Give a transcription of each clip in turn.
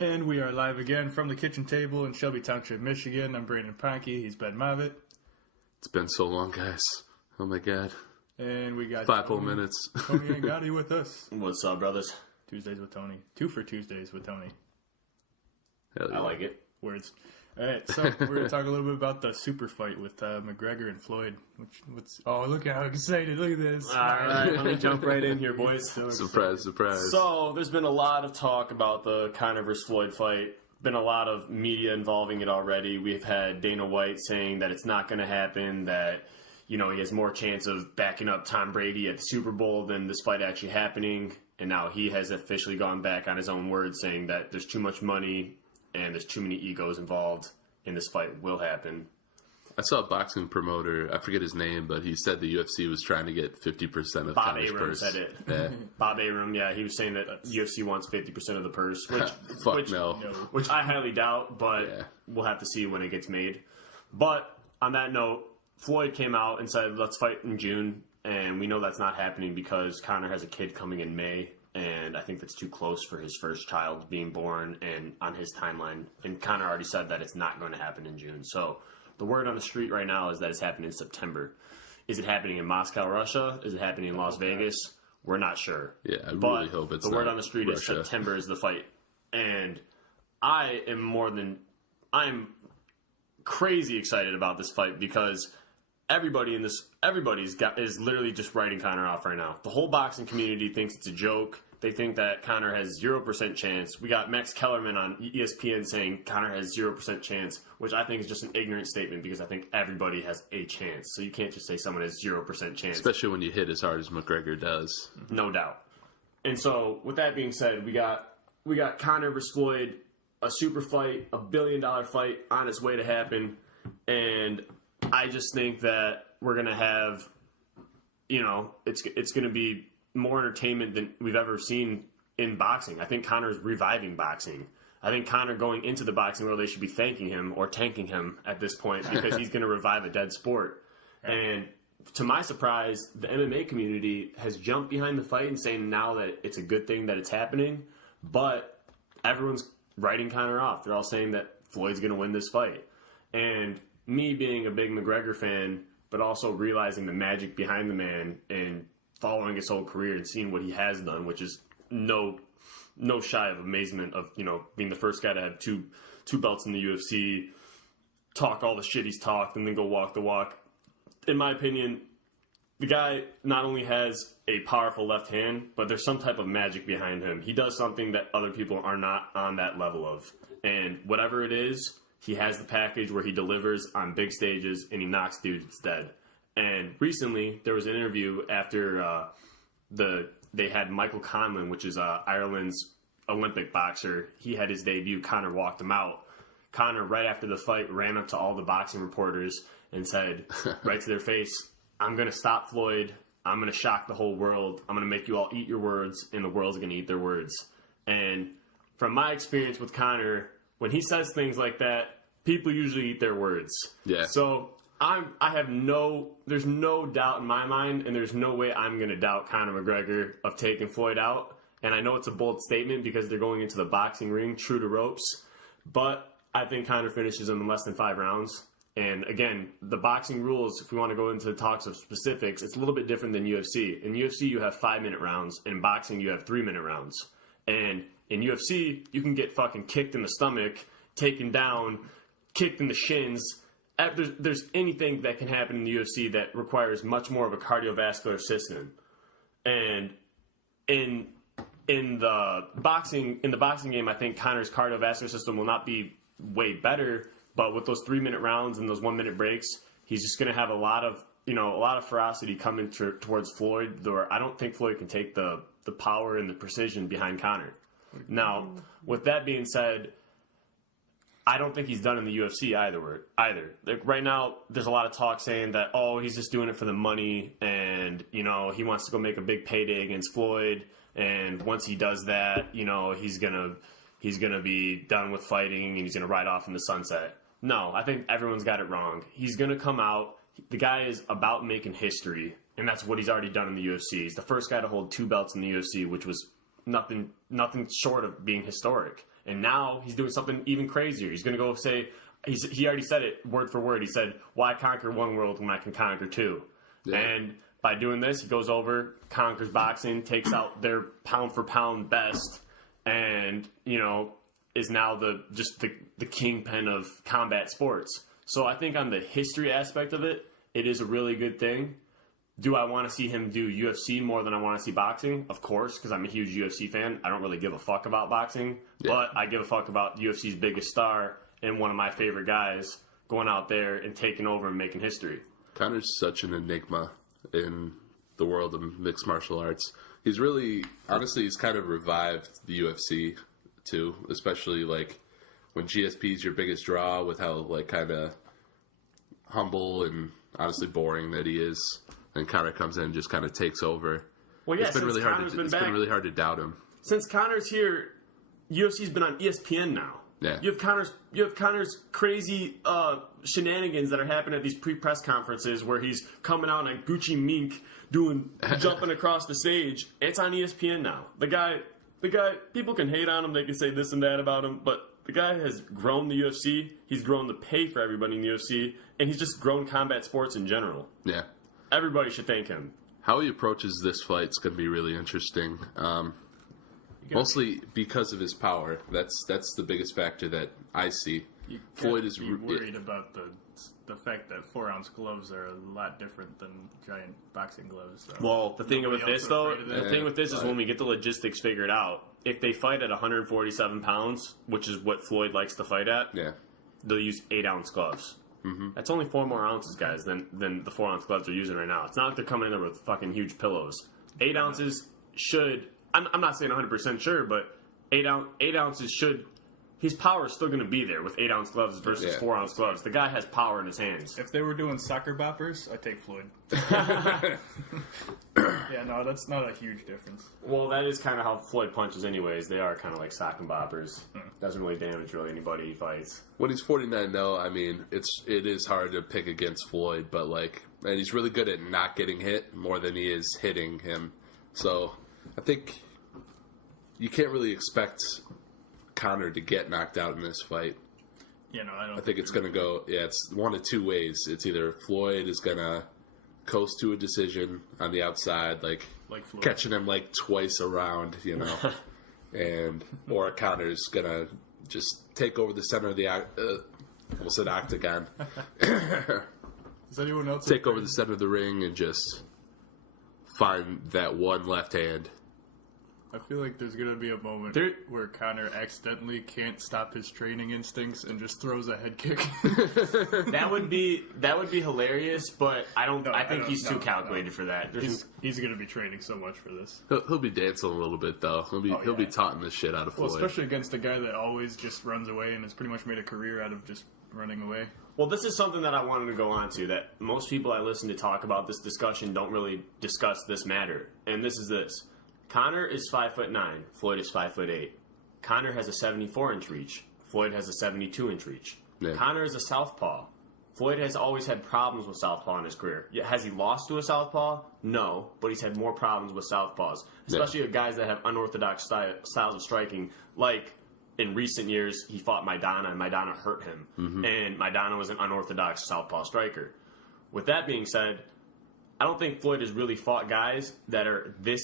And we are live again from the kitchen table in Shelby Township, Michigan. I'm Brandon Ponke. He's Ben Mavitt. It's been so long, guys. Oh, my God. And we got 5 whole minutes. Tony and Gotti with us. What's up, brothers? Tuesdays with Tony. 2 for Tuesdays with Tony. Hell yeah. I like it. Words. All right, so we're going to talk a little bit about the super fight with McGregor and Floyd. Oh, look how excited. Look at this. All right, let me jump right in here, boys. Surprise. So, there's been a lot of talk about the Conor vs. Floyd fight. Been a lot of media involving it already. We've had Dana White saying that it's not going to happen, that, you know, he has more chance of backing up Tom Brady at the Super Bowl than this fight actually happening. And now he has officially gone back on his own words, saying that there's too much money and there's too many egos involved, and this fight will happen. I saw a boxing promoter, I forget his name, but he said the UFC was trying to get 50% of Bob Conor's Arum purse. said it. Yeah. Bob Arum, yeah, he was saying that UFC wants 50% of the purse, Fuck no. Which I highly doubt, but Yeah. we'll have to see when it gets made. But on that note, Floyd came out and said, let's fight in June, and we know that's not happening because Conor has a kid coming in May, and I think that's too close for his first child being born and on his timeline. And Conor already said that it's not going to happen in June. So the word on the street right now is that it's happening in September. Is it happening in Moscow, Russia? Is it happening in Las Vegas? We're not sure. Yeah, I But really hope it's the not word on the street is Russia. September is the fight. And I'm crazy excited about this fight because is literally just writing Conor off right now. The whole boxing community thinks it's a joke. They think that Conor has 0% chance. We got Max Kellerman on ESPN saying Conor has 0% chance, which I think is just an ignorant statement because I think everybody has a chance. So you can't just say someone has 0% chance. Especially when you hit as hard as McGregor does. No doubt. And so, with that being said, we got Conor vs. Floyd, a super fight, $1 billion fight on its way to happen. And I just think that we're going to have, you know, it's going to be more entertainment than we've ever seen in boxing. I think Conor's reviving boxing. I think Conor going into the boxing world, they should be thanking him or tanking him at this point because he's going to revive a dead sport. And to my surprise, the MMA community has jumped behind the fight and saying now that it's a good thing that it's happening, but everyone's writing Conor off. They're all saying that Floyd's going to win this fight. And me being a big McGregor fan, but also realizing the magic behind the man and following his whole career and seeing what he has done, which is no shy of amazement of, you know, being the first guy to have two belts in the UFC, talk all the shit he's talked, and then go walk the walk. In my opinion, the guy not only has a powerful left hand, but there's some type of magic behind him. He does something that other people are not on that level of. And whatever it is, he has the package where he delivers on big stages and he knocks dudes dead. And recently, there was an interview after they had Michael Conlan, which is Ireland's Olympic boxer. He had his debut. Conor walked him out. Conor, right after the fight, ran up to all the boxing reporters and said, right to their face, I'm going to stop Floyd. I'm going to shock the whole world. I'm going to make you all eat your words, and the world's going to eat their words. And from my experience with Conor, when he says things like that, people usually eat their words. Yeah. So there's no doubt in my mind, and there's no way I'm going to doubt Conor McGregor of taking Floyd out. And I know it's a bold statement because they're going into the boxing ring true to ropes, but I think Conor finishes him in less than 5 rounds. And again, the boxing rules, if we want to go into the talks of specifics, it's a little bit different than UFC. In UFC, you have 5-minute rounds. In boxing, you have 3-minute rounds. And in UFC, you can get fucking kicked in the stomach, taken down, kicked in the shins. There's anything that can happen in the UFC that requires much more of a cardiovascular system. And in the boxing game, I think Conor's cardiovascular system will not be way better, but with those 3-minute rounds and those 1-minute breaks, he's just going to have a lot of ferocity coming towards Floyd. I don't think Floyd can take the power and the precision behind Conor. Now, with that being said, I don't think he's done in the UFC either. Like right now, there's a lot of talk saying that, oh, he's just doing it for the money, and you know he wants to go make a big payday against Floyd, and once he does that, you know he's gonna be done with fighting and he's gonna ride off in the sunset. No, I think everyone's got it wrong. He's gonna come out. The guy is about making history, and that's what he's already done in the UFC. He's the first guy to hold 2 belts in the UFC, which was nothing short of being historic. And now he's doing something even crazier. He's going to go say, he already said it word for word. He said, why conquer one world when I can conquer two? Yeah. And by doing this, he goes over, conquers boxing, takes out their pound for pound best, and, you know, is now the kingpin of combat sports. So I think on the history aspect of it, it is a really good thing. Do I want to see him do UFC more than I want to see boxing? Of course, because I'm a huge UFC fan. I don't really give a fuck about boxing, but I give a fuck about UFC's biggest star and one of my favorite guys going out there and taking over and making history. Conor's such an enigma in the world of mixed martial arts. He's really, honestly, he's kind of revived the UFC too, especially like when GSP is your biggest draw with how like kind of humble and honestly boring that he is. And Conor comes in and just kind of takes over. Well, yeah, it's been really hard. It's been really hard to doubt him. Since Conor's here, UFC's been on ESPN now. Yeah. You have Conor's crazy shenanigans that are happening at these pre-press conferences where he's coming out in a Gucci mink jumping across the stage. It's on ESPN now. The guy. People can hate on him. They can say this and that about him, but the guy has grown the UFC. He's grown the pay for everybody in the UFC, and he's just grown combat sports in general. Yeah. Everybody should thank him. How he approaches this fight is going to be really interesting. Mostly because of his power. That's the biggest factor that I see. Floyd is worried about the fact that 4-ounce gloves are a lot different than giant boxing gloves. So. Well, the thing with this is when we get the logistics figured out, if they fight at 147 pounds, which is what Floyd likes to fight at, they'll use 8-ounce gloves. Mm-hmm. That's only 4 more ounces, guys, than the 4-ounce gloves they're using right now. It's not like they're coming in there with fucking huge pillows. 8 ounces should... I'm not saying 100% sure, but 8 ounces should... His power is still going to be there with 8-ounce gloves versus 4-ounce gloves. The guy has power in his hands. If they were doing soccer boppers, I'd take Floyd. Yeah, no, that's not a huge difference. Well, that is kind of how Floyd punches anyways. They are kind of like sock and boppers. Doesn't really damage really anybody he fights. When he's 49-0, I mean, it is hard to pick against Floyd, but like, and he's really good at not getting hit more than he is hitting him. So I think you can't really expect Conor to get knocked out in this fight. Yeah, no, I don't. I think it's going to go. Yeah, it's one of two ways. It's either Floyd is going to coast to a decision on the outside, like catching him like twice around, you know, or Conor's going to just take over the center of the almost said octagon. Does anyone else take over the center of the ring and just find that one left hand? I feel like there's going to be a moment where Conor accidentally can't stop his training instincts and just throws a head kick. That would be hilarious, but I think he's too calculated for that. He's going to be training so much for this. He'll be dancing a little bit though. He'll be taunting the shit out of Floyd. Well, especially against a guy that always just runs away and has pretty much made a career out of just running away. Well, this is something that I wanted to go on to, that most people I listen to talk about this discussion don't really discuss this matter. And this is this. Conor is 5'9", Floyd is 5'8". Conor has a 74-inch reach. Floyd has a 72-inch reach. Yeah. Conor is a southpaw. Floyd has always had problems with southpaw in his career. Has he lost to a southpaw? No, but he's had more problems with southpaws, especially with guys that have unorthodox styles of striking. Like in recent years, he fought Maidana, and Maidana hurt him, and Maidana was an unorthodox southpaw striker. With that being said, I don't think Floyd has really fought guys that are this.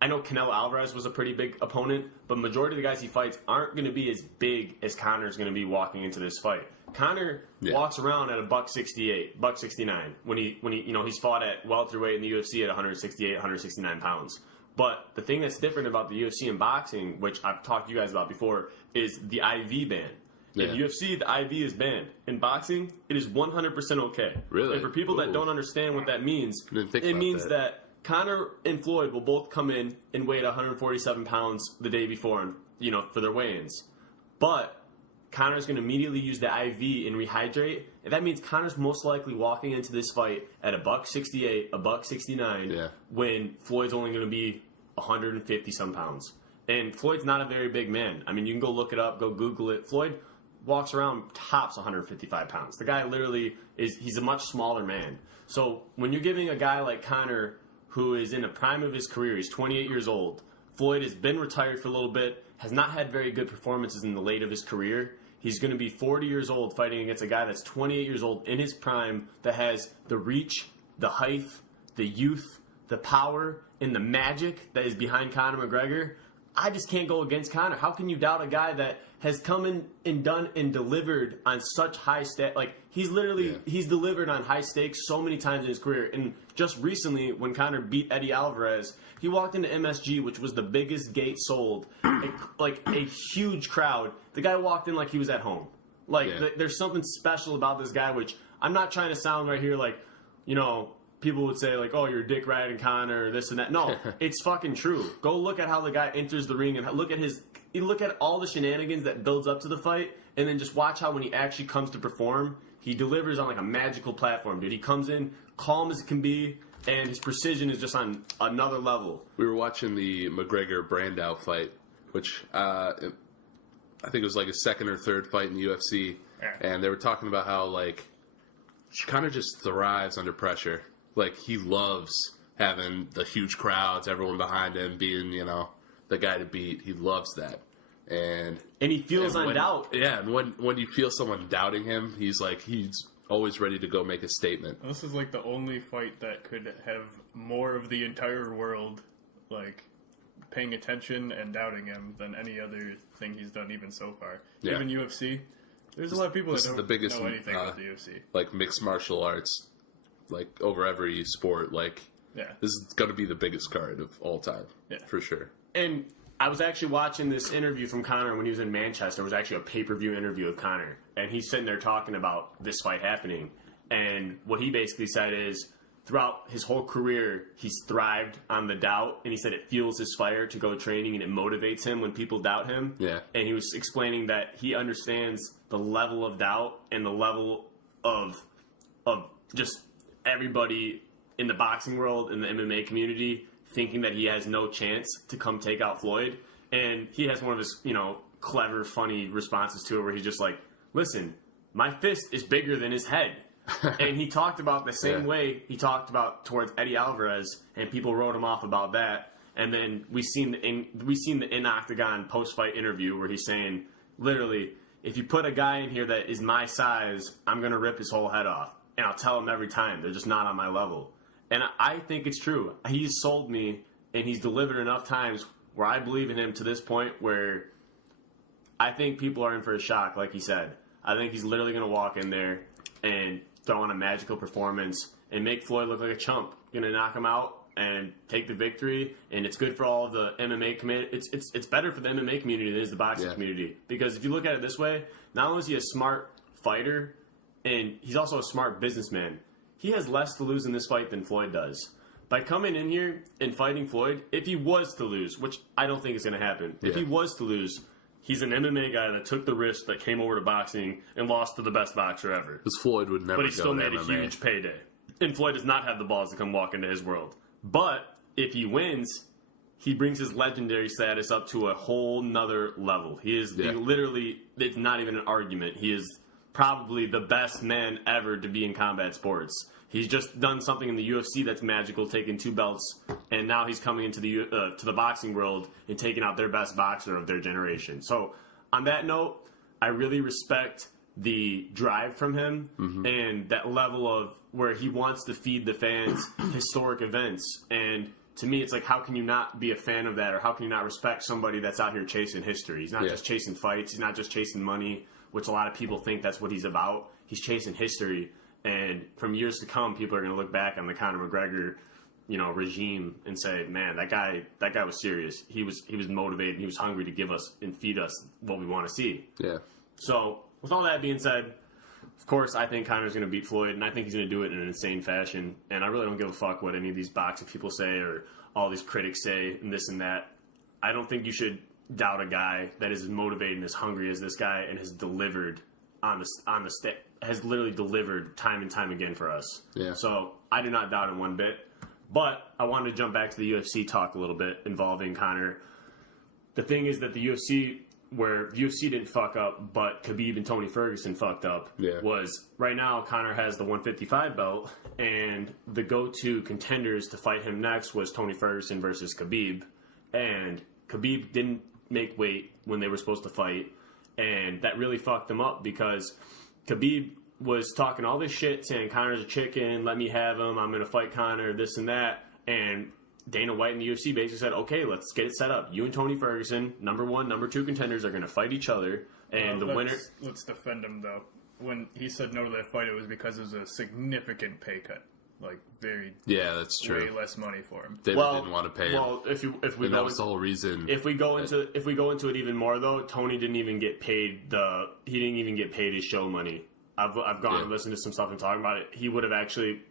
I know Canelo Alvarez was a pretty big opponent, but majority of the guys he fights aren't going to be as big as Conor's going to be walking into this fight. Conor walks around at a $168, $169 when he he's fought at welterweight in the UFC at 168, 169 pounds. But the thing that's different about the UFC and boxing, which I've talked to you guys about before, is the IV ban. In UFC, the IV is banned. In boxing, it is 100% okay. Really? And for people that don't understand what that means, it means that Conor and Floyd will both come in and weigh at 147 pounds the day before, for their weigh-ins. But Conor's going to immediately use the IV and rehydrate, and that means Conor's most likely walking into this fight at a $168, a $169, when Floyd's only going to be 150-some pounds. And Floyd's not a very big man. I mean, you can go look it up, go Google it. Floyd walks around tops 155 pounds. The guy literally he's a much smaller man. So when you're giving a guy like Conor, who is in the prime of his career, he's 28 years old, Floyd has been retired for a little bit, has not had very good performances in the late of his career. He's going to be 40 years old fighting against a guy that's 28 years old in his prime that has the reach, the height, the youth, the power, and the magic that is behind Conor McGregor. I just can't go against Conor. How can you doubt a guy that has come in and done and delivered on such high stakes? Like, he's delivered on high stakes so many times in his career. And just recently, when Conor beat Eddie Alvarez, he walked into MSG, which was the biggest gate sold, like a huge crowd. The guy walked in like he was at home. Like, there's something special about this guy, which I'm not trying to sound right here like, you know, people would say, like, oh, you're dick riding Conor or this and that. No, it's fucking true. Go look at how the guy enters the ring and look at all the shenanigans that builds up to the fight, and then just watch how when he actually comes to perform, he delivers on like a magical platform, dude. He comes in calm as it can be, and his precision is just on another level. We were watching the McGregor-Brandao fight, which I think it was like his second or third fight in the UFC, and they were talking about how, like, Conor just thrives under pressure. Like, he loves having the huge crowds, everyone behind him, being, you know, the guy to beat. He loves that. And he feels on doubt. Yeah, and when you feel someone doubting him, he's always ready to go make a statement. This is like the only fight that could have more of the entire world, like, paying attention and doubting him than any other thing he's done even so far. Yeah. Even UFC. There's a lot of people that don't know anything about the UFC. Like, mixed martial arts, like, over every sport, like, this is going to be the biggest card of all time, for sure. And I was actually watching this interview from Conor when he was in Manchester. It was actually a pay-per-view interview of Conor, and he's sitting there talking about this fight happening. And what he basically said is, throughout his whole career, he's thrived on the doubt, and he said it fuels his fire to go training, and it motivates him when people doubt him. Yeah. And he was explaining that he understands the level of doubt and the level of just everybody in the boxing world, in the MMA community, thinking that he has no chance to come take out Floyd. And he has one of his, you know, clever, funny responses to it where he's just like, listen, my fist is bigger than his head. And he talked about the same way he talked about towards Eddie Alvarez, and people wrote him off about that. And then we seen the in octagon post fight interview where he's saying, literally, if you put a guy in here that is my size, I'm gonna rip his whole head off, and I'll tell him every time they're just not on my level. And I think it's true. He's sold me, and he's delivered enough times where I believe in him to this point where I think people are in for a shock, like he said. I think he's literally going to walk in there and throw on a magical performance and make Floyd look like a chump. Going to knock him out and take the victory, and it's good for all of the MMA community. It's better for the MMA community than it is the boxing community. Because if you look at it this way, not only is he a smart fighter, and he's also a smart businessman. He has less to lose in this fight than Floyd does. By coming in here and fighting Floyd, if he was to lose, which I don't think is going to happen, if he was to lose, he's an MMA guy that took the risk, that came over to boxing and lost to the best boxer ever. Because Floyd would never But he still made MMA. a huge payday. And Floyd does not have the balls to come walk into his world. But if he wins, he brings his legendary status up to a whole nother level. He is literally, it's not even an argument. He is probably the best man ever to be in combat sports. He's just done something in the UFC that's magical, taking 2 belts, and now he's coming into the boxing world and taking out their best boxer of their generation. So, on that note, I really respect the drive from him and that level of where he wants to feed the fans historic events. And to me, it's like, how can you not be a fan of that, or how can you not respect somebody that's out here chasing history? He's not just chasing fights. He's not just chasing money, which a lot of people think that's what he's about. He's chasing history. And from years to come, people are going to look back on the Conor McGregor, regime and say, man, that guy was serious. He was motivated. He was hungry to give us and feed us what we want to see. Yeah. So with all that being said, of course, I think Conor's going to beat Floyd, and I think he's going to do it in an insane fashion. And I really don't give a fuck what any of these boxing people say or all these critics say and this and that. I don't think you should doubt a guy that is as motivated and as hungry as this guy and has delivered has literally delivered time and time again for us. Yeah. So I do not doubt him one bit. But I wanted to jump back to the UFC talk a little bit involving Conor. The thing is that the UFC, where UFC didn't fuck up, but Khabib and Tony Ferguson fucked up, was right now Conor has the 155 belt, and the go-to contenders to fight him next was Tony Ferguson versus Khabib. And Khabib didn't make weight when they were supposed to fight, and that really fucked them up because Khabib was talking all this shit, saying Conor's a chicken, let me have him, I'm going to fight Conor, this and that, and Dana White and the UFC basically said, okay, let's get it set up. You and Tony Ferguson, number 1, number 2 contenders, are going to fight each other, and the winner... Let's defend him, though. When he said no to that fight, it was because it was a significant pay cut. Like, that's true. Way less money for him. They didn't want to pay him. Well, that was the whole reason. If we go into it even more, though, Tony didn't even get paid he didn't even get paid his show money. I've gone and listened to some stuff and talking about it. He would have actually...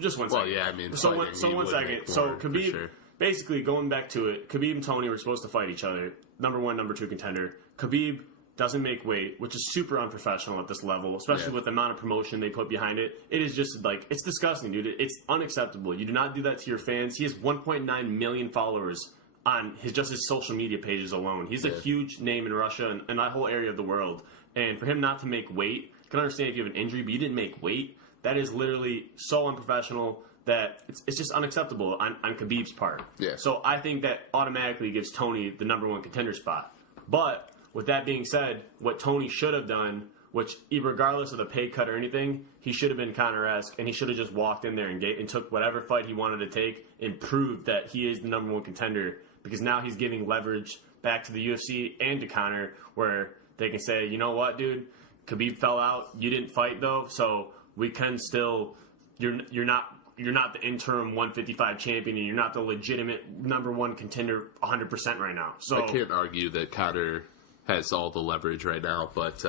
Just one second. Well, yeah, I mean... So one second. So Khabib... Sure. Basically, going back to it, Khabib and Tony were supposed to fight each other. Number 1, number 2 contender. Khabib doesn't make weight, which is super unprofessional at this level, especially with the amount of promotion they put behind it. It is just, like... It's disgusting, dude. It's unacceptable. You do not do that to your fans. He has 1.9 million followers on his social media pages alone. He's a huge name in Russia and that whole area of the world. And for him not to make weight, I can understand if you have an injury, but you didn't make weight. That is literally so unprofessional that it's just unacceptable on Khabib's part. Yeah. So I think that automatically gives Tony the number 1 contender spot. But with that being said, what Tony should have done, which regardless of the pay cut or anything, he should have been Conor-esque, and he should have just walked in there and took whatever fight he wanted to take and proved that he is the number 1 contender, because now he's giving leverage back to the UFC and to Conor, where they can say, you know what, dude, Khabib fell out. You didn't fight though, so we can still. You're not the interim 155 champion, and you're not the legitimate number 1 contender 100% right now. So I can't argue that Conor has all the leverage right now, but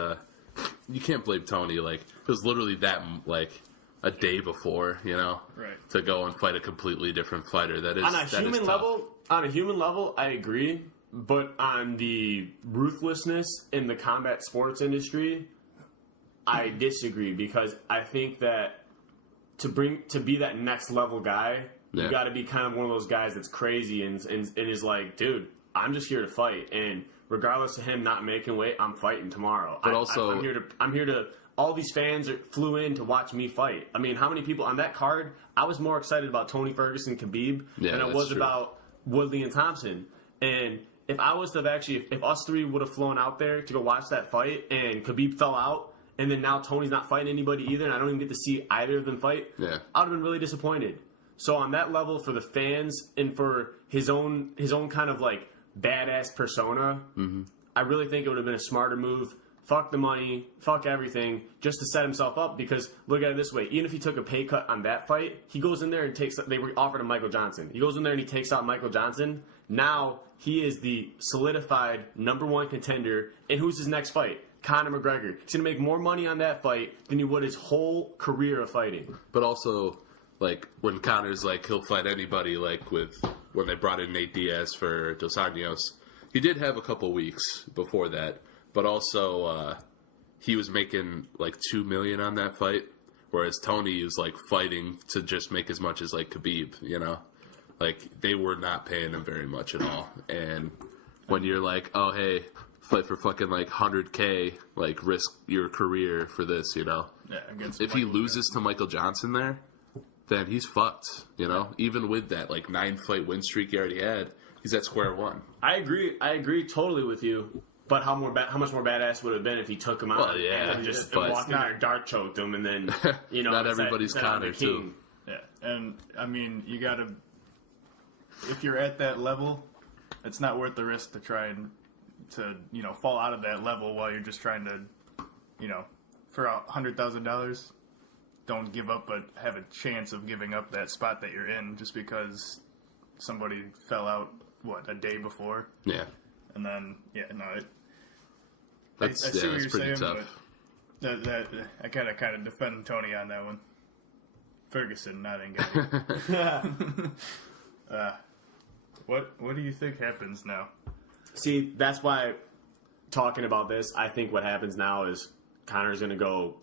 you can't blame Tony. Like, it was literally that a day before, right, to go and fight a completely different fighter. That is on a human level. On a human level, I agree. But on the ruthlessness in the combat sports industry, I disagree, because I think that to be that next level guy, you got to be kind of one of those guys that's crazy and is like, dude, I'm just here to fight, and regardless of him not making weight, I'm fighting tomorrow. But also, I'm here to. All these fans flew in to watch me fight. I mean, how many people on that card? I was more excited about Tony Ferguson, Khabib, than I was about Woodley and Thompson. And if I was to have if us 3 would have flown out there to go watch that fight, and Khabib fell out, and then now Tony's not fighting anybody either, and I don't even get to see either of them fight, I would have been really disappointed. So on that level, for the fans and for his own kind of like badass persona, I really think it would have been a smarter move. Fuck the money, fuck everything, just to set himself up, because look at it this way, even if he took a pay cut on that fight, he goes in there and they offered him Michael Johnson. He goes in there and he takes out Michael Johnson. Now he is the solidified number 1 contender, and who's his next fight? Conor McGregor. He's going to make more money on that fight than he would his whole career of fighting. But also, like, when Conor's like, he'll fight anybody, like when they brought in Nate Diaz for Dos Anjos, he did have a couple weeks before that. But also, he was making like $2 million on that fight, whereas Tony was like fighting to just make as much as like Khabib. Like, they were not paying him very much at all. And when you're like, oh hey, fight for fucking like $100K, like risk your career for this, Yeah, if he loses to Michael Johnson there, then he's fucked. Even with that like 9-fight win streak he already had, he's at square one. I agree totally with you. But how much more badass would it have been if he took him out and just walked in there, dark choked him, and then not everybody's Conor too. Yeah, and I mean, you gotta, if you're at that level, it's not worth the risk to try and fall out of that level while you're just trying to, for $100,000, don't give up, but have a chance of giving up that spot that you're in just because somebody fell out a day before. Yeah, and then I see what you're pretty saying, tough. But I gotta kind of defend Tony on that one. Ferguson, not Ngannou. What do you think happens now? See, that's why talking about this, I think what happens now is Conor's going to go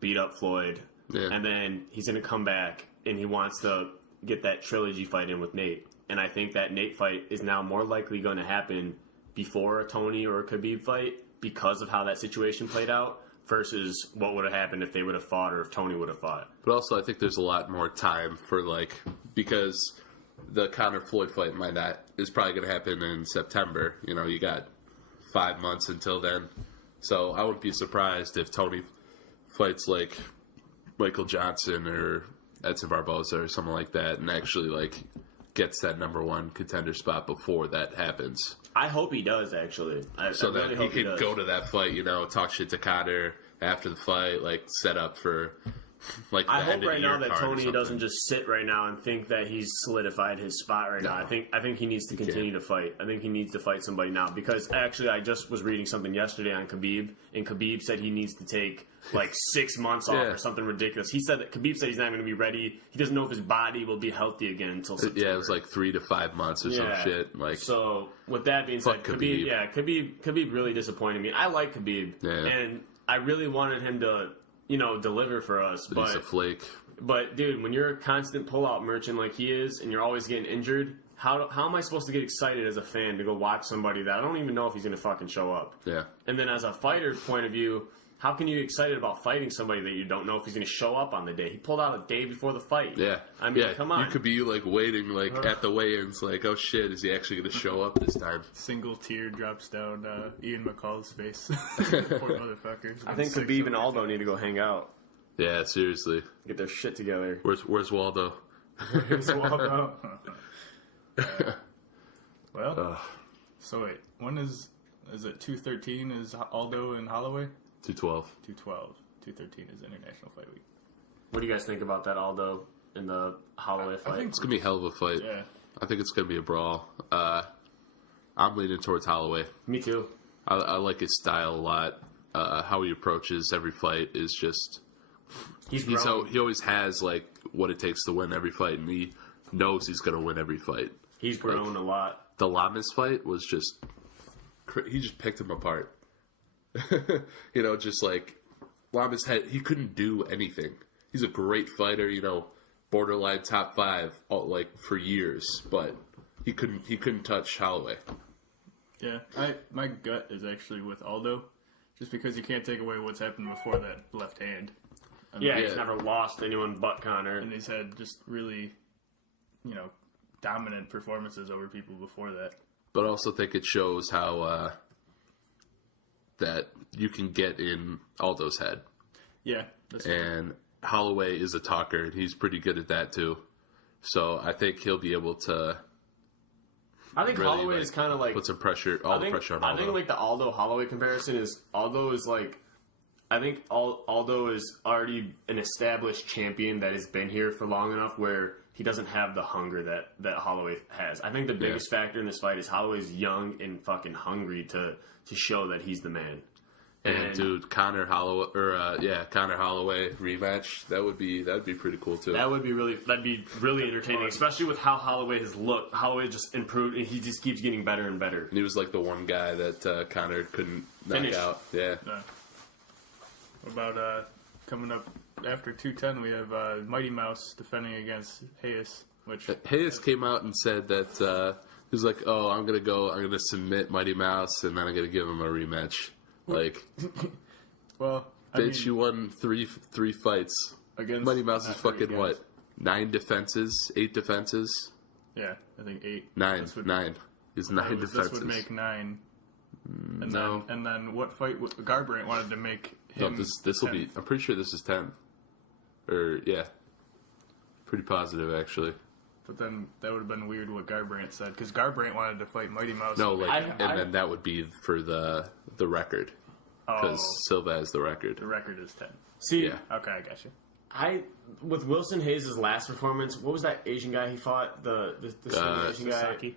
beat up Floyd, and then he's going to come back and he wants to get that trilogy fight in with Nate. And I think that Nate fight is now more likely going to happen before a Tony or a Khabib fight because of how that situation played out versus what would have happened if they would have fought or if Tony would have fought. But also, I think there's a lot more time for, because the Conor Floyd fight might not is probably going to happen in September. You know, you got 5 months until then. So I wouldn't be surprised if Tony fights like Michael Johnson or Edson Barboza or something like that and actually like gets that number one contender spot before that happens. I hope he does, actually. So I that really he hope can does. go to that fight, you know, talk shit to Conor after the fight, like set up for like the I end hope of the right year now that card or Tony something. doesn't just sit right now and think that he's solidified his spot right now. I think he needs to continue to fight. I think he needs to fight somebody now because actually I just was reading something yesterday on Khabib, and Khabib said he needs to take like 6 months off or something ridiculous. He said that Khabib said he's not going to be ready. He doesn't know if his body will be healthy again until September. Yeah, it was like 3 to 5 months or some shit. Like, so with that being said, fuck Khabib really disappointed me. I like Khabib, and I really wanted him to, you know, deliver for us. but he's a flake. But dude, when you're a constant pullout merchant like he is, and you're always getting injured, how am I supposed to get excited as a fan to go watch somebody that I don't even know if he's going to fucking show up? Yeah. And then as a fighter's point of view, how can you get excited about fighting somebody that you don't know if he's going to show up on the day? He pulled out a day before the fight. Yeah. I mean, come on. You could be like waiting like at the weigh-ins like, oh shit, is he actually going to show up this time? Single tear drops down Ian McCall's face. Poor motherfuckers. I think Khabib and Aldo need to go hang out. Yeah, seriously. Get their shit together. Where's Waldo? Where's Waldo? Well, so wait, when is it 213 is Aldo and Holloway? 212. 212. 213 is International Fight Week. What do you guys think about that Aldo and the Holloway fight? I think it's going to be a hell of a fight. Yeah. I think it's going to be a brawl. I'm leaning towards Holloway. Me too. I like his style a lot. How he approaches every fight is just... He always has like what it takes to win every fight, and he knows he's going to win every fight. He's grown a lot. The Lamas fight was just... He just picked him apart. You know, just like... Lamas he couldn't do anything. He's a great fighter, you know, borderline top 5, like for years, but he couldn't touch Holloway. Yeah, my gut is actually with Aldo, just because you can't take away what's happened before that left hand. I mean, He's never lost anyone but Conor. And he's had just really, you know, dominant performances over people before that. But I also think it shows how that you can get in Aldo's head. Yeah. And Holloway is a talker, and he's pretty good at that too. So I think he'll be able to... I think really, Holloway is kind of like... put some pressure, the pressure on Aldo. I think like the Aldo-Holloway comparison is Aldo is like... I think Aldo is already an established champion that has been here for long enough where he doesn't have the hunger that Holloway has. I think the biggest factor in this fight is Holloway's young and fucking hungry to show that he's the man. And dude, Conor Holloway rematch, that'd be pretty cool too. That'd be really entertaining, especially with how Holloway has looked. Holloway just improved, and he just keeps getting better and better. And he was like the one guy that Conor couldn't knock out. Yeah. What about coming up after 210? We have Mighty Mouse defending against Hayes, which Hayes came out and said that he was like, "Oh, I'm gonna submit Mighty Mouse, and then I'm gonna give him a rematch." Like, well, bitch, you won three fights against Mighty Mouse is fucking what? 8 defenses? Yeah, I think 8. 9. He's 9 defenses. This would make 9. And then what fight? Garbrandt wanted to make him. No, this will be. I'm pretty sure this is 10. Or yeah, pretty positive actually. But then that would have been weird what Garbrandt said, because Garbrandt wanted to fight Mighty Mouse. No, then that would be for the record, because Silva has the record. The record is 10. See, yeah. Okay, I got you. With Wilson Hayes' last performance, what was that Asian guy he fought? The Asian guy. Sasaki.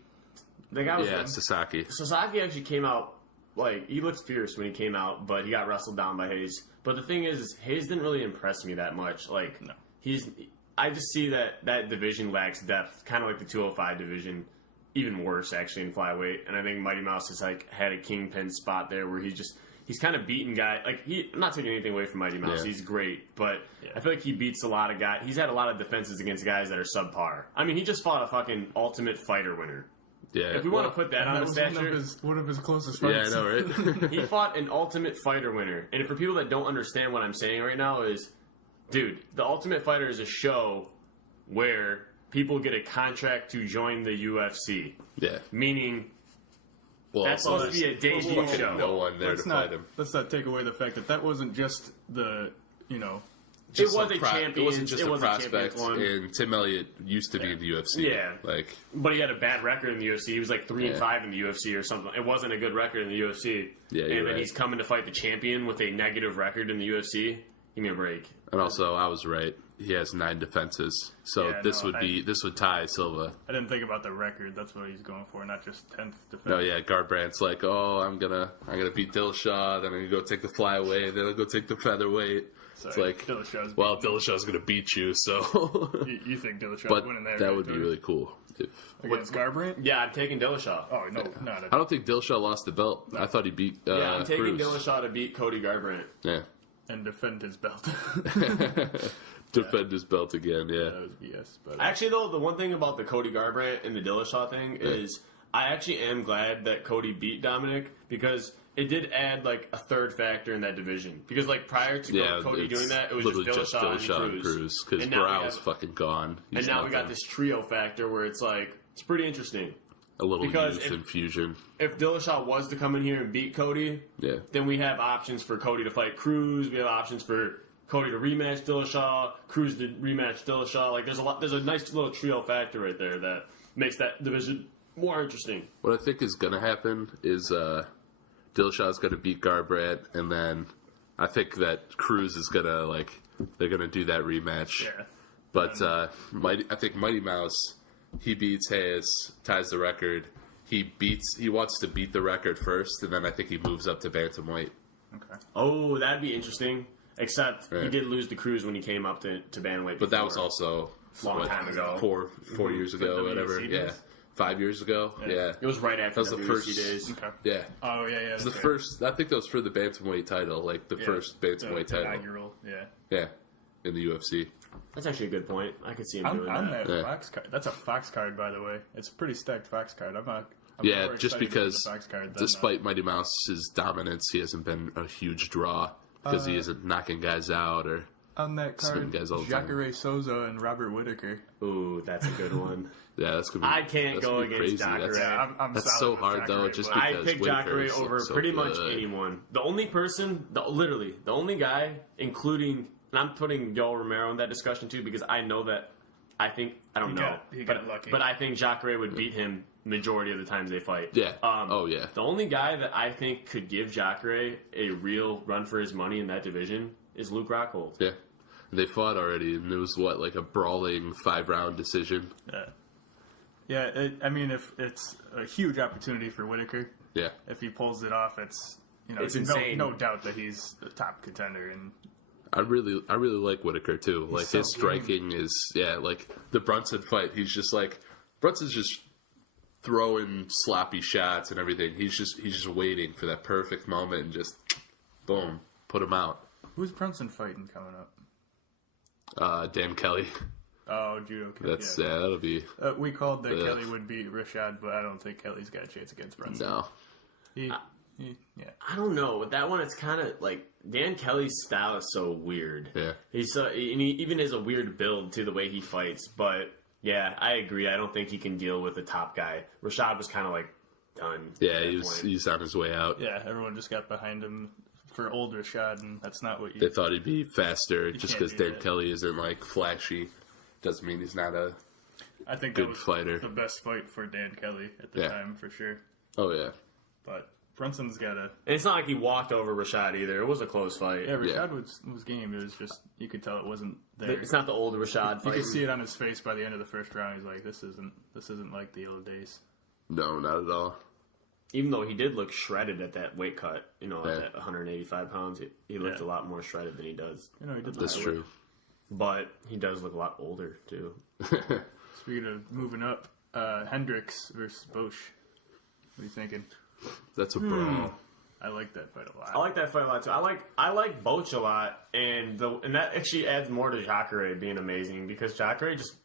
The guy was Sasaki. Sasaki actually came out, like, he looked fierce when he came out, but he got wrestled down by Hayes. But the thing is Hayes didn't really impress me that much. Like, no. I just see that division lacks depth, kind of like the 205 division, even worse actually in flyweight. And I think Mighty Mouse has like had a kingpin spot there where he's kind of beaten guys. Like I'm not taking anything away from Mighty Mouse, he's great, but I feel like he beats a lot of guys. He's had a lot of defenses against guys that are subpar. I mean, he just fought a fucking Ultimate Fighter winner. Yeah, if we want to put that on the stature, one of his closest fights. Yeah, I know, right? He fought an Ultimate Fighter winner, and for people that don't understand what I'm saying right now is. Dude, The Ultimate Fighter is a show where people get a contract to join the UFC. Yeah. Meaning, Well, that's supposed to be a debut show. No one there to fight him. Let's not take away the fact that wasn't just the, It was a champion. It wasn't just a prospect. one. And Tim Elliott used to be in the UFC. Yeah. But he had a bad record in the UFC. He was like 3-5 in the UFC or something. It wasn't a good record in the UFC. Yeah, and then right. he's coming to fight the champion with a negative record in the UFC. Give me a break. And also, I was right. He has 9 defenses, so this would tie Silva. I didn't think about the record. That's what he's going for, not just 10th defense. No, yeah, Garbrandt's like, oh, I'm gonna beat Dillashaw, then I'm gonna go take the flyweight, then I'll go take the featherweight. It's like, Dillashaw's gonna beat you, so you think Dillashaw's but winning there? that would be really cool. Against Garbrandt? Yeah, I'm taking Dillashaw. Oh no, not. I don't think Dillashaw lost the belt. I thought he beat. Yeah, I'm taking Cruz. Dillashaw to beat Cody Garbrandt. Yeah. And defend his belt. Defend his belt again, yeah. That was BS. But, Actually, though, the one thing about the Cody Garbrandt and the Dillashaw thing is I actually am glad that Cody beat Dominic because it did add, like, a third factor in that division. Because, like, prior to Cody doing that, it was just Dillashaw and Cruz. Because Burrell's fucking gone. And now we got this trio factor where it's, like, it's pretty interesting. A little youth infusion. If Dillashaw was to come in here and beat Cody, then we have options for Cody to fight Cruz. We have options for Cody to rematch Dillashaw, Cruz to rematch Dillashaw. Like, there's a nice little trio factor right there that makes that division more interesting. What I think is going to happen is Dillashaw's going to beat Garbrandt, and then I think that Cruz is going to, they're going to do that rematch. Yeah. But I think Mighty Mouse, he beats Hayes, ties the record. He wants to beat the record first, and then I think he moves up to bantamweight. Okay. Oh, that'd be interesting. Except he did lose to Cruz when he came up to bantamweight. But that was also long time ago, 4 years ago, whatever. Yeah, 5 years ago. Yeah, it was right after that was the the first first days. Okay. Yeah. Oh yeah. It was the first. I think that was for the bantamweight title, the first bantamweight title. Inaugural. Yeah. Yeah, in the UFC. That's actually a good point. I could see him doing that. That Fox card. That's a Fox card, by the way. It's a pretty stacked Fox card. I'm more just excited because, for the Fox card than, despite Mighty Mouse's dominance, he hasn't been a huge draw because he isn't knocking guys out or on that card, guys all the time. Jacare Souza and Robert Whittaker. Ooh, that's a good one. Yeah, that's gonna be. I can't go against Jacare. That's so hard though, just because I picked Jacare over so pretty good. much anyone. The only person, the only guy, including, and I'm putting Yoel Romero in that discussion too because I know that. He got lucky. But I think Jacare would beat him majority of the times they fight. Yeah. The only guy that I think could give Jacare a real run for his money in that division is Luke Rockhold. Yeah. They fought already, and it was a brawling 5-round decision. Yeah. Yeah, if it's a huge opportunity for Whittaker. Yeah. If he pulls it off, it's insane. No doubt that he's the top contender. And I really like Whittaker too. His striking is the Brunson fight. He's just Brunson's just throwing sloppy shots and everything. He's just waiting for that perfect moment and just boom, put him out. Who's Brunson fighting coming up? Dan Kelly. Oh, judo. That'll be. We called that Kelly would beat Rashad, but I don't think Kelly's got a chance against Brunson. No. I don't know. With that one, it's kind of like Dan Kelly's style is so weird. Yeah. And he even has a weird build to the way he fights. But yeah, I agree. I don't think he can deal with the top guy. Rashad was kind of done. Yeah, he's on his way out. Yeah, everyone just got behind him for old Rashad, and that's not what They thought he'd be faster just because Dan Kelly isn't flashy. Doesn't mean he's not a I think good that was fighter. The best fight for Dan Kelly at the time, for sure. Oh yeah. But Brunson's got a. And it's not like he walked over Rashad either. It was a close fight. Yeah, Rashad was game. It was just you could tell it wasn't there. It's not the old Rashad fight. You could see it on his face by the end of the first round. He's like, "This isn't like the old days." No, not at all. Even though he did look shredded at that weight cut, at that 185 pounds, he looked a lot more shredded than he does. He did. That's true. But he does look a lot older too. Speaking of moving up, Hendricks versus Bosch. What are you thinking? That's a brawl. I like that fight a lot. I like that fight a lot too. I like Boch a lot, and that actually adds more to Jacare being amazing because Jacare just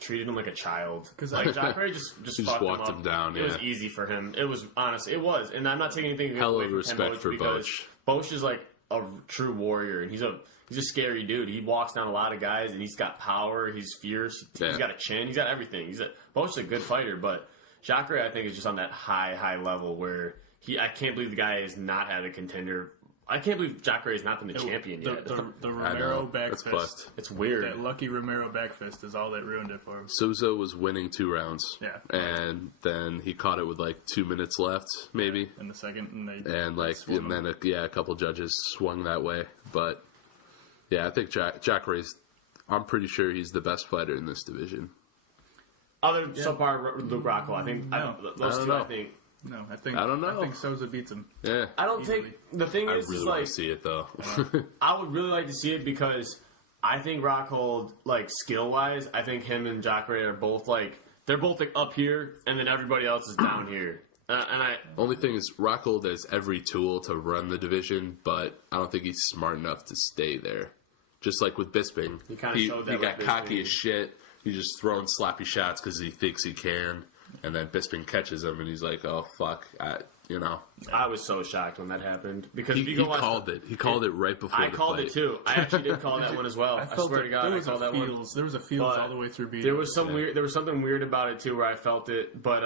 treated him like a child. Because Jacare just fucked walked him down. It was easy for him. It was honestly, it was, and I'm not taking anything hell away of from respect for Boch. Boch is a true warrior, and he's a scary dude. He walks down a lot of guys, and he's got power. He's fierce. Yeah. He's got a chin. He's got everything. Both's a good fighter, but Jacare, I think, is just on that high level where I can't believe the guy has not had a contender. I can't believe Jacare has not been the champion yet. The Romero back That's fist. fucked. It's weird. That lucky Romero back fist is all that ruined it for him. Souza was winning 2 rounds. Yeah. And then he caught it with like 2 minutes left, maybe. In the second, And then a couple judges swung that way. But yeah, I think Jacare's. I'm pretty sure he's the best fighter in this division. So far, Luke Rockhold. I think those two. I think. No, I don't know. I think Souza beats him. Yeah. I don't think the thing is, I really is want like to see it though. I would really like to see it because I think Rockhold, like skill wise, I think him and Jacare are both they're both up here, and then everybody else is down here. Only thing is, Rockhold has every tool to run the division, but I don't think he's smart enough to stay there. Just like with Bisping, he kind of showed that. He got with cocky Bisping. as shit. He's just throwing sloppy shots because he thinks he can, and then Bisping catches him, and he's like, "Oh fuck," I was so shocked when that happened because if you he go watch called it. He called it right before. I called it too. I actually did call that one as well. I swear to God, I called that one. There was a feels all the way through. There was something weird about it too, where I felt it. But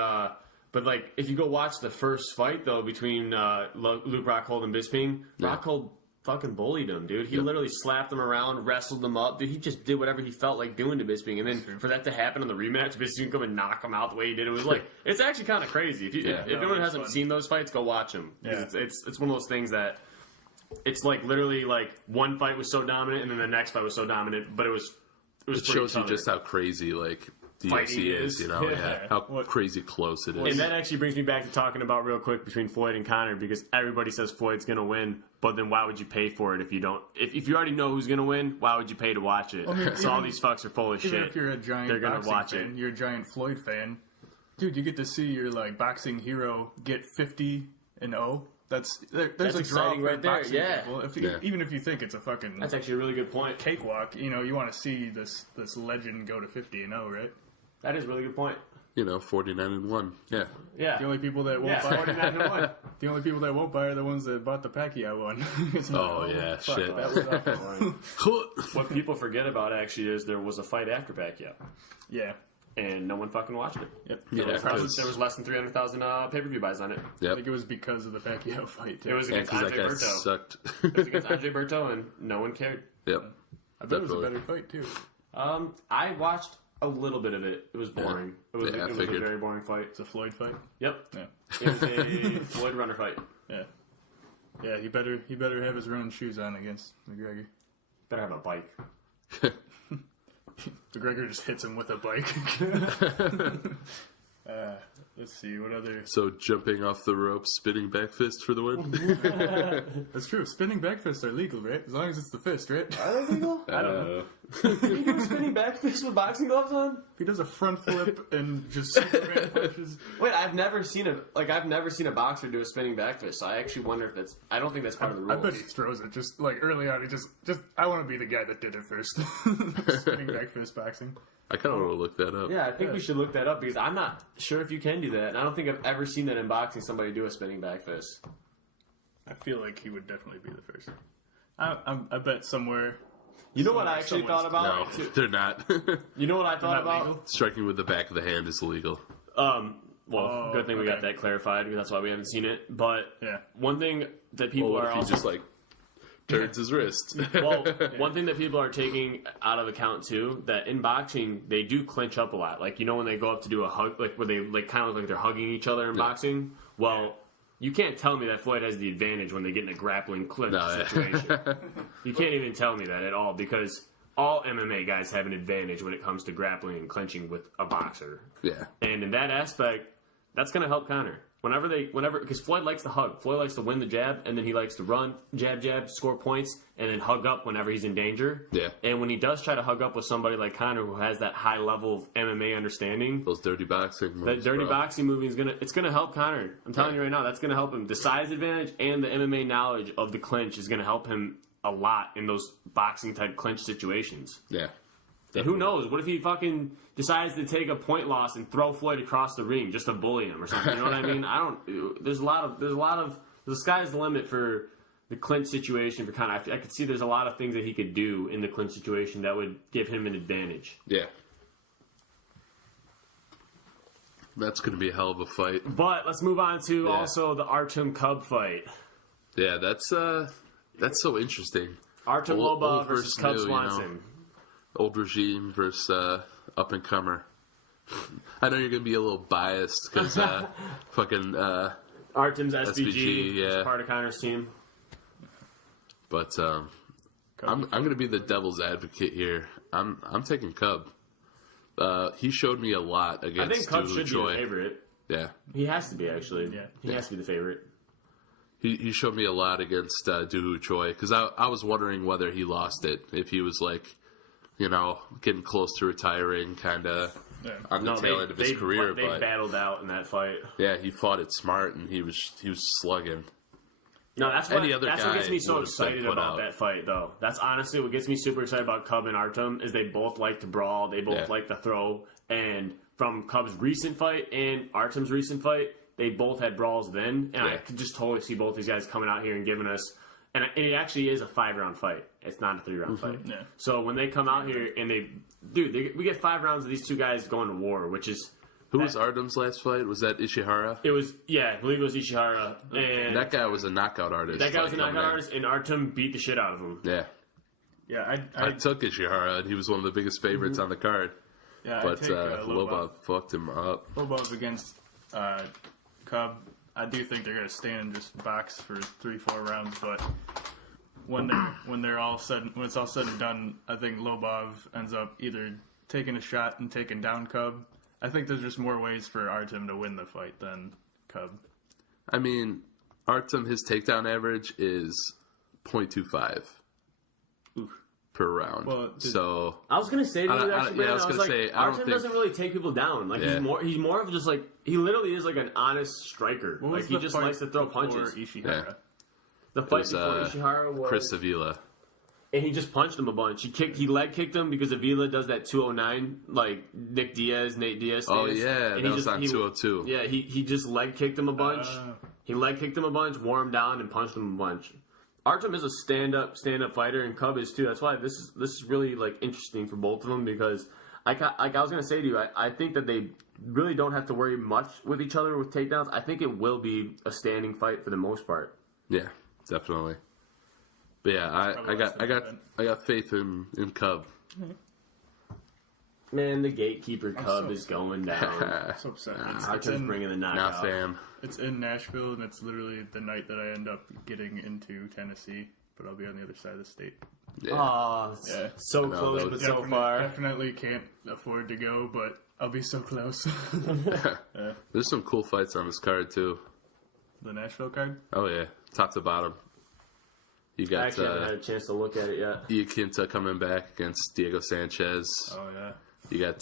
like if you go watch the first fight though between Luke Rockhold and Bisping, Rockhold fucking bullied him, dude. He literally slapped him around, wrestled him up. Dude, he just did whatever he felt like doing to Bisping. And then for that to happen on the rematch, Bisping come and knock him out the way he did, it was like, it's actually kind of crazy. If anyone hasn't seen those fights, go watch them. Yeah. It's one of those things that it's like literally like one fight was so dominant and then the next fight was so dominant, but it shows you just how crazy like the UFC is, how crazy close it is. And that actually brings me back to talking about real quick between Floyd and Conor, because everybody says Floyd's going to win, but then why would you pay for it if you don't? If you already know who's going to win, why would you pay to watch it? So all these fucks are full of shit. Even if you're a giant they're going to watch fan, it. You're a giant Floyd fan, dude. You get to see your like boxing hero get 50-0. That's a draw exciting for right there. boxing Yeah. people. Even if you think it's a fucking That's actually a really good point. cakewalk, you want to see this legend go to 50-0, right? That is a really good point. 49-1. Yeah. Yeah. The only people that won't buy 49-1. the only people that won't buy are the ones that bought the Pacquiao one. Shit. That was awful. What people forget about actually is there was a fight after Pacquiao. Yeah. And no one fucking watched it. Yep. Yeah, There was less than 300,000 pay-per-view buys on it. Yep. I think it was because of the Pacquiao fight, too. It was against Because Andre that guy Berto. sucked. It was against Andre Berto, and no one cared. Yep. I bet it was a Definitely. better fight, too. I watched a little bit of it. It was boring. It was a very boring fight. It's a Floyd fight. Yep. Yeah. It was a Floyd runner fight. Yeah. Yeah, he better have his running shoes on against McGregor. Better have a bike. McGregor just hits him with a bike. Let's see, what other... So jumping off the rope, spinning back fist for the win. That's true. Spinning back fists are legal, right? As long as it's the fist, right? Are they legal? I don't know. Can you do a spinning back fist with boxing gloves on? If he does a front flip and just Superman punches... Wait, I've never seen a boxer do a spinning back fist. So I actually wonder if that's. I don't think that's part of the rules. I bet he throws it just like early on. He just I want to be the guy that did it first. Spinning back fist boxing. I kind of want to look that up. Yeah, I think we should look that up because I'm not sure if you can do that. And I don't think I've ever seen that in boxing. Somebody do a spinning back fist. I feel like he would definitely be the first. I bet somewhere. You know what I actually thought about? No, they're not. You know what I thought not about? legal? Striking with the back of the hand is illegal. Well, good thing we got that clarified because that's why we haven't seen it. But Yeah. one thing that people Well, are if he also just like turns his wrist. well, one thing that people are taking out of account too, that in boxing they do clinch up a lot. Like when they go up to do a hug, like where they like kind of like they're hugging each other in boxing. Well, you can't tell me that Floyd has the advantage when they get in a grappling clinch situation. You can't even tell me that at all because all MMA guys have an advantage when it comes to grappling and clinching with a boxer. Yeah. And in that aspect, that's going to help Conor. Whenever, because Floyd likes to hug. Floyd likes to win the jab, and then he likes to run, jab, score points, and then hug up whenever he's in danger. Yeah. And when he does try to hug up with somebody like Conor, who has that high level of MMA understanding, Those dirty boxing moves. that dirty boxing movie it's gonna help Conor. I'm telling you right now, that's gonna help him. The size advantage and the MMA knowledge of the clinch is gonna help him a lot in those boxing type clinch situations. Yeah. And who knows? What if he fucking decides to take a point loss and throw Floyd across the ring just to bully him or something? You know what I mean? The sky's the limit for the clinch situation for Conor. I could see there's a lot of things that he could do in the clinch situation that would give him an advantage. Yeah. That's going to be a hell of a fight. But let's move on to also the Artem Cub fight. Yeah, that's so interesting. Artem Old Lobov versus Cub new, Swanson. Old regime versus up and comer. I know you're going to be a little biased because fucking Artem's SBG, SBG, yeah. is part of Conor's team. But I'm going to be the devil's advocate here. I'm taking Cub. He showed me a lot I against think Cub Doo should Choi. be the favorite. Yeah. He has to be, actually. Yeah. He has to be the favorite. He showed me a lot against Doo Choi because I was wondering whether he lost it, if he was like, getting close to retiring, kind of on the tail end of his career. They battled out in that fight. Yeah, he fought it smart and he was slugging. No, that's what gets me so would've been excited put about out. that fight, though. That's honestly what gets me super excited about Cub and Artem is they both like to brawl, they both like to throw, and from Cub's recent fight and Artem's recent fight, they both had brawls then, and I could just totally see both these guys coming out here and giving us, and it actually is a 5-round fight. It's not a 3-round fight. Yeah. So when they come out here and we get 5 rounds of these two guys going to war, which is... Who was Artem's last fight? Was that Ishihara? It was, I believe it was Ishihara. And that guy was a knockout artist. That guy was a coming knockout in. artist, and Artem beat the shit out of him. Yeah. Yeah, I took Ishihara, and he was one of the biggest favorites on the card. yeah, But I take Lobov fucked him up. Lobov against Cub. I do think they're going to stand and just box for 3-4 rounds, but when it's all said and done, I think Lobov ends up either taking a shot and taking down Cub. I think there's just more ways for Artem to win the fight than Cub. I mean, Artem, his takedown average is 0.25 per round. Well, so I was gonna say to you actually, Brandon, I was gonna say, I don't Artem think- doesn't really take people down. Like Yeah. he's more of just like he literally is like an honest striker. What Like was he the just fight likes to throw before punches. Ishihara? Yeah. The it fight was, before Ishihara was Chris Avila. and he just punched him a bunch. He leg kicked him because Avila does that 209 like Nate Diaz stance. Oh yeah, and that was on 202. Yeah, he just leg kicked him a bunch. He leg kicked him a bunch, wore him down, and punched him a bunch. Artem is a stand-up fighter, and Cub is too. That's why this is really like interesting for both of them because, like I was gonna say to you, I think that they really don't have to worry much with each other with takedowns. I think it will be a standing fight for the most part. Yeah, definitely. But yeah, I got faith in Cub. Man, the gatekeeper Cub so- is going down. So upset. Artem's bringing the Nah, knockout. fam. It's in Nashville, and it's literally the night that I end up getting into Tennessee, but I'll be on the other side of the state. Yeah. Oh, Yeah. so know, close, that but was so far. Definitely can't afford to go, but I'll be so close. There's some cool fights on this card too. The Nashville card? Oh yeah, top to bottom. You I got actually haven't had a chance to look at it yet. Iaquinta coming back against Diego Sanchez. Oh, yeah. You got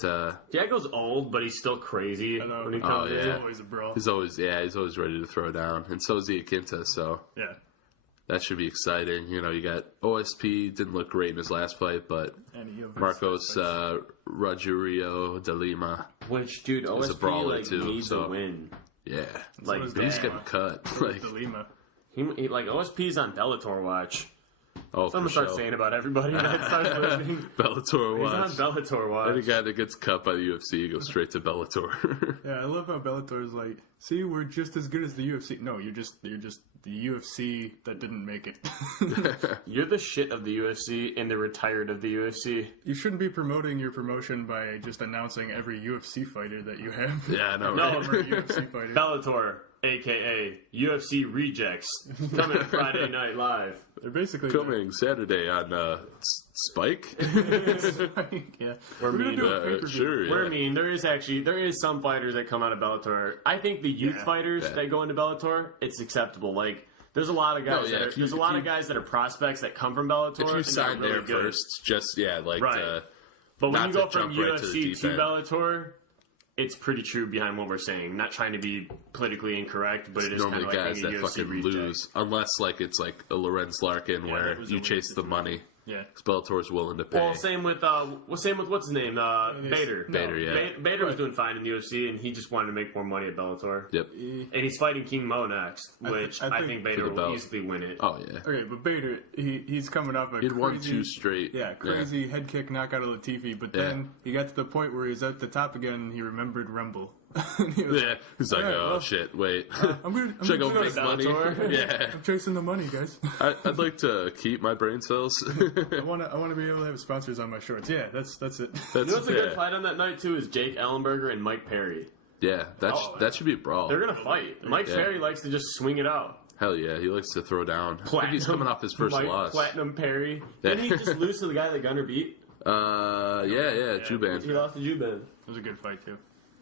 Diego's old, but he's still crazy I know. when he comes There's in. yeah. always a brawl. he's always ready to throw down, and so is Iaquinta. So Yeah. that should be exciting. You got OSP didn't look great in his last fight, but Any of his Marcos fights. Ruggiero de Lima, Which, dude, a OSP brawler, too, needs so- a win. yeah, Like, was but he's De getting Lima. cut. So is Like, De Lima. He OSP's on Bellator watch. oh, I'm gonna for start sure. saying about everybody that starts listening. Bellator He's watch. on Bellator watch. Any guy that gets cut by the UFC goes straight to Bellator. Yeah, I love how Bellator is like, see, we're just as good as the UFC. No, you're just the UFC that didn't make it. You're the shit of the UFC, and they're retired of the UFC. You shouldn't be promoting your promotion by just announcing every UFC fighter that you have. Yeah, I know, No, right? Former UFC fighter. Bellator, a.k.a. UFC Rejects, coming Friday Night Live. They're basically Coming Saturday on Spike. yeah. We're gonna mean. do a pay-per-view. Sure, yeah. We're mean. There is some fighters that come out of Bellator. I think the youth fighters that go into Bellator, it's acceptable. Like, there's a lot of guys. No, yeah, there's a lot of guys that are prospects that come from Bellator. If you and sign they're there really good. first, just like Right. But when not you go to from jump right to the UFC deep to end. Bellator, it's pretty true behind what we're saying. Not trying to be politically incorrect, but it is kind normally of like guys being a that UFC fucking reject. lose, unless like it's like a Lorenz Larkin where it was you a chase weird the money. Yeah. Bellator's willing to pay. Well, same with what's his name, Bader. Bader, yeah. Bader was doing fine in the UFC, and he just wanted to make more money at Bellator. Yep. And he's fighting King Mo next, which I think Bader will belt. easily win it. Oh yeah. Okay, but Bader, he's coming off a He'd crazy, won 2 straight. Yeah, crazy head kick knockout of Latifi, but then he got to the point where he's at the top again and he remembered Rumble. He was Yeah, he's like, "All right, oh well, shit, wait. I'm Should I go gonna make money? Bellator. Yeah. I'm chasing the money, guys. I'd like to keep my brain cells. I want to be able to have sponsors on my shorts. Yeah, that's it. You know what's a good fight on that night too is Jake Ellenberger and Mike Perry. Yeah, that should be a brawl. They're gonna fight. Mike Perry likes to just swing it out. Hell yeah, he likes to throw down. I think he's coming off his first loss. Platinum Perry. Yeah. Didn't he just lose to the guy that Gunner beat? Yeah, Juban. He lost to Juban. It was a good fight too.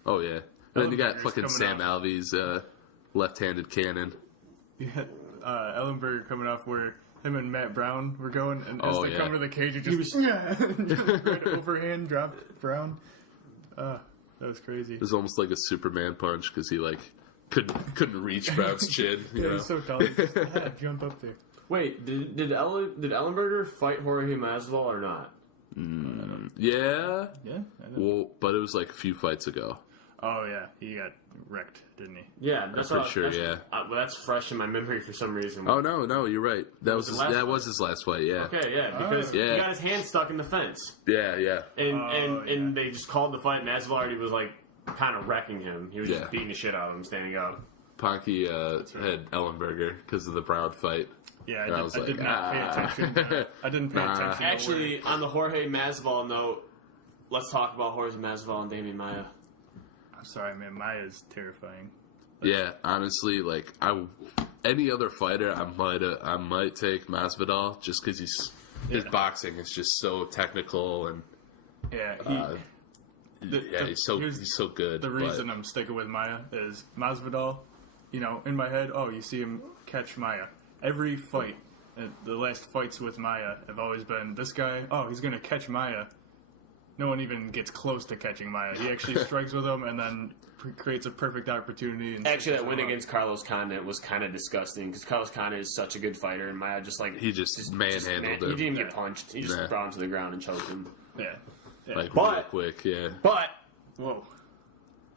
Oh yeah. And then you got Ellenberger's fucking coming Sam Alvey's left-handed cannon. You had Ellenberger coming off where him and Matt Brown were going, and as they yeah. come to the cage, it just, just right overhand dropped Brown. That was crazy. It was almost like a Superman punch because he like couldn't reach Brown's chin. You Yeah, know? he's so tall. He just had to jump up there. Wait, did Ellenberger fight Jorge Masvidal or not? Yeah. Yeah. I know. Well, but it was like a few fights ago. Oh yeah, he got wrecked, didn't he? Yeah, that's pretty sure, yeah. Well, that's fresh in my memory for some reason. Oh no, you're right. That was his last fight? was his last fight. Yeah. Okay, yeah, because Yeah. he got his hand stuck in the fence, Yeah. and they just called the fight. Masvidal already was like kind of wrecking him. He was just beating the shit out of him, standing up. Ponke had Ellenberger because of the Brown fight. Yeah, I did not pay attention. I didn't pay attention. Actually, on the Jorge Masvidal note, let's talk about Jorge Masvidal and Damian Maia. I'm sorry, man. Maya's terrifying. Yeah, honestly, like any other fighter, I might take Masvidal just because his boxing is just so technical and Yeah, he's so good. The reason I'm sticking with Maya is Masvidal. You know, in my head, you see him catch Maya. Every fight, the last fights with Maya have always been this guy. Oh, he's gonna catch Maya. No one even gets close to catching Maya. He actually strikes with him and then creates a perfect opportunity. And Actually, that win against Carlos Condit was kind of disgusting because Carlos Condit is such a good fighter, and Maya just he just manhandled him. He didn't even get punched. He just brought him to the ground and choked him. Yeah. Like But- real quick. Yeah. But Whoa.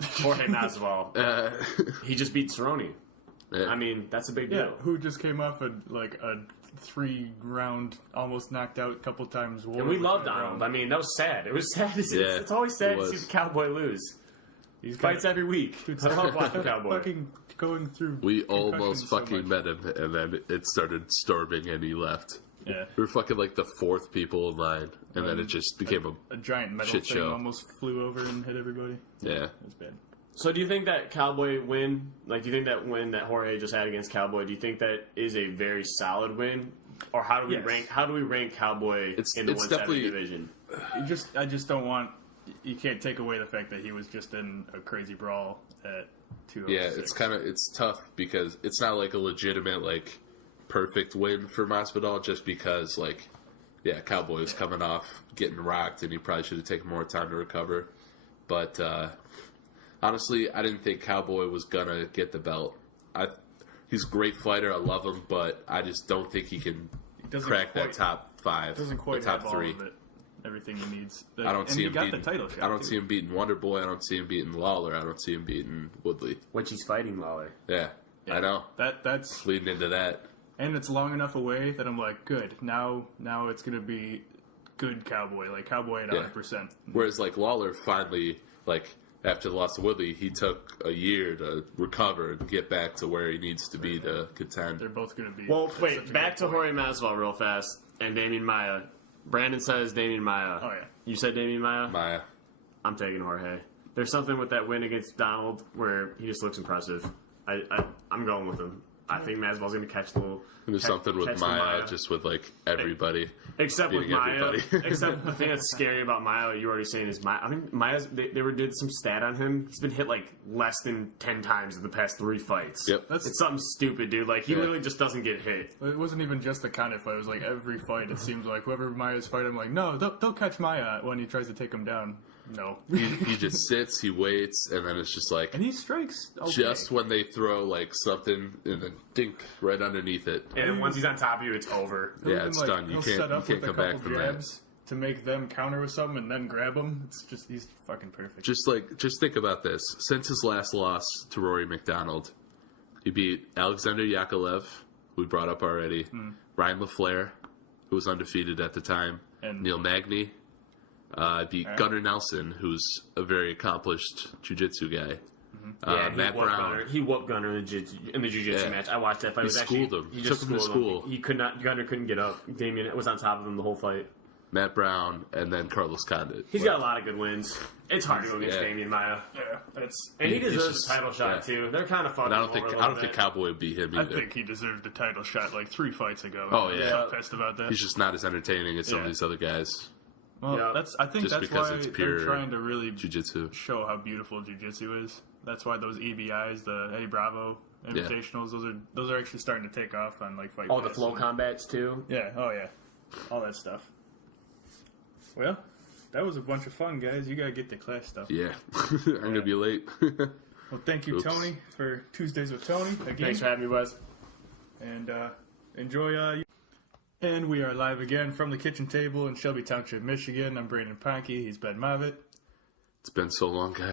Jorge Masvidal, he just beat Cerrone. Yeah. I mean, that's a big Yeah, deal. who just came off a 3-round, almost knocked out a couple times. War And we with love that Donald. round. I mean, that was sad. It was sad. It's always sad to see the Cowboy lose. He fights every week. I love watching Cowboy. Fucking going through. We concussions almost so fucking much. met him, and then it started storming, and he left. Yeah. We were fucking like the 4th people in line, and then it just became A giant metal shit thing show. almost flew over and hit everybody. yeah. It was bad. So do you think that Cowboy win, like, do you think that win that Jorge just had against Cowboy, do you think that is a very solid win? Or how do we rank Cowboy in the 170 division? I just don't want. You can't take away the fact that he was just in a crazy brawl at 206. Yeah, it's tough because it's not like a legitimate like perfect win for Masvidal just because like Cowboy was coming off getting rocked and he probably should have taken more time to recover. But honestly, I didn't think Cowboy was gonna get the belt. He's a great fighter. I love him, but I just don't think he can crack that top 5, Doesn't quite the top have 3. all of it. Everything he needs. I don't see him got beating the title shot. I don't see him beating Wonder Boy. I don't see him beating Lawler. I don't see him beating Woodley. Which he's fighting Lawler. Yeah, I know. That's Leading into that. and it's long enough away that I'm like, good. Now it's gonna be good Cowboy, like Cowboy at 100%. Whereas like Lawler finally, like after the loss of Woodley, he took a year to recover and get back to where he needs to be to contend. They're both gonna be. Well, such wait, a back good to point. Jorge Masvidal real fast and Damian Maia. Brandon says Damian Maia. Oh yeah. You said Damian Maia? Maya. I'm taking Jorge. There's something with that win against Donald where he just looks impressive. I'm going with him. I think Masvidal's going to catch the little... There's something with catch the Maya, just with like everybody. Except with beating Maya. everybody. Except the thing that's scary about Maya, you're already saying, is Maya. I mean, Maya's... They did some stat on him. He's been hit like less than 10 times in the past 3 fights. Yep. It's something stupid, dude. Like, he literally just doesn't get hit. It wasn't even just the kind of fight. It was like every fight. It seems like whoever Maya's fighting, I'm like, no, they'll catch Maya when he tries to take him down. No. He just sits, he waits, and then it's just like And he strikes. Okay. just when they throw like something and then dink right underneath it. And then once he's on top of you, it's over. He'll Yeah, even, it's done. You he'll can't- set you up can't with a come back couple from that. jabs to make them counter with something and then grab him. It's just he's fucking perfect. Just think about this. Since his last loss to Rory McDonald, he beat Alexander Yakovlev, who we brought up already, Ryan LaFlair, who was undefeated at the time, And- Neil Magny, beat Gunnar Nelson, who's a very accomplished jiu-jitsu guy. Yeah, Matt Brown. He whooped Gunner in the jiu-jitsu Yeah. match. I watched that fight. He It was actually, schooled him. He Took just him to schooled school. He could not. Gunner couldn't get up. Damien was on top of him the whole fight. Matt Brown, and then Carlos Condit. He's got a lot of good wins. It's hard to go against Yeah. Damien Maya, yeah, that's. and he He's deserves just- a title shot yeah. too. They're kind of fucking. But I don't think Cowboy beat him I either. think he deserved the title shot like 3 fights ago. Oh, I'm yeah. so pissed about that. He's just not as entertaining as some of Yeah. these other guys. Well, Yeah. I think Just that's because why it's they're pure trying to really Jiu-jitsu. show how beautiful jiu-jitsu is. That's why those EBIs, the Eddie Bravo Invitationals, those are actually starting to take off on like Fight All the Pass. flow combats too. Yeah, oh yeah, all that stuff. Well, that was a bunch of fun, guys. You gotta get the class stuff. Yeah. I'm going to be late. Well, thank you, Oops. Tony, for Tuesdays with Tony again. Thanks for having me, Wes. And enjoy. And we are live again from the kitchen table in Shelby Township, Michigan. I'm Brandon Ponke. He's Ben Mavit. It's been so long, guys.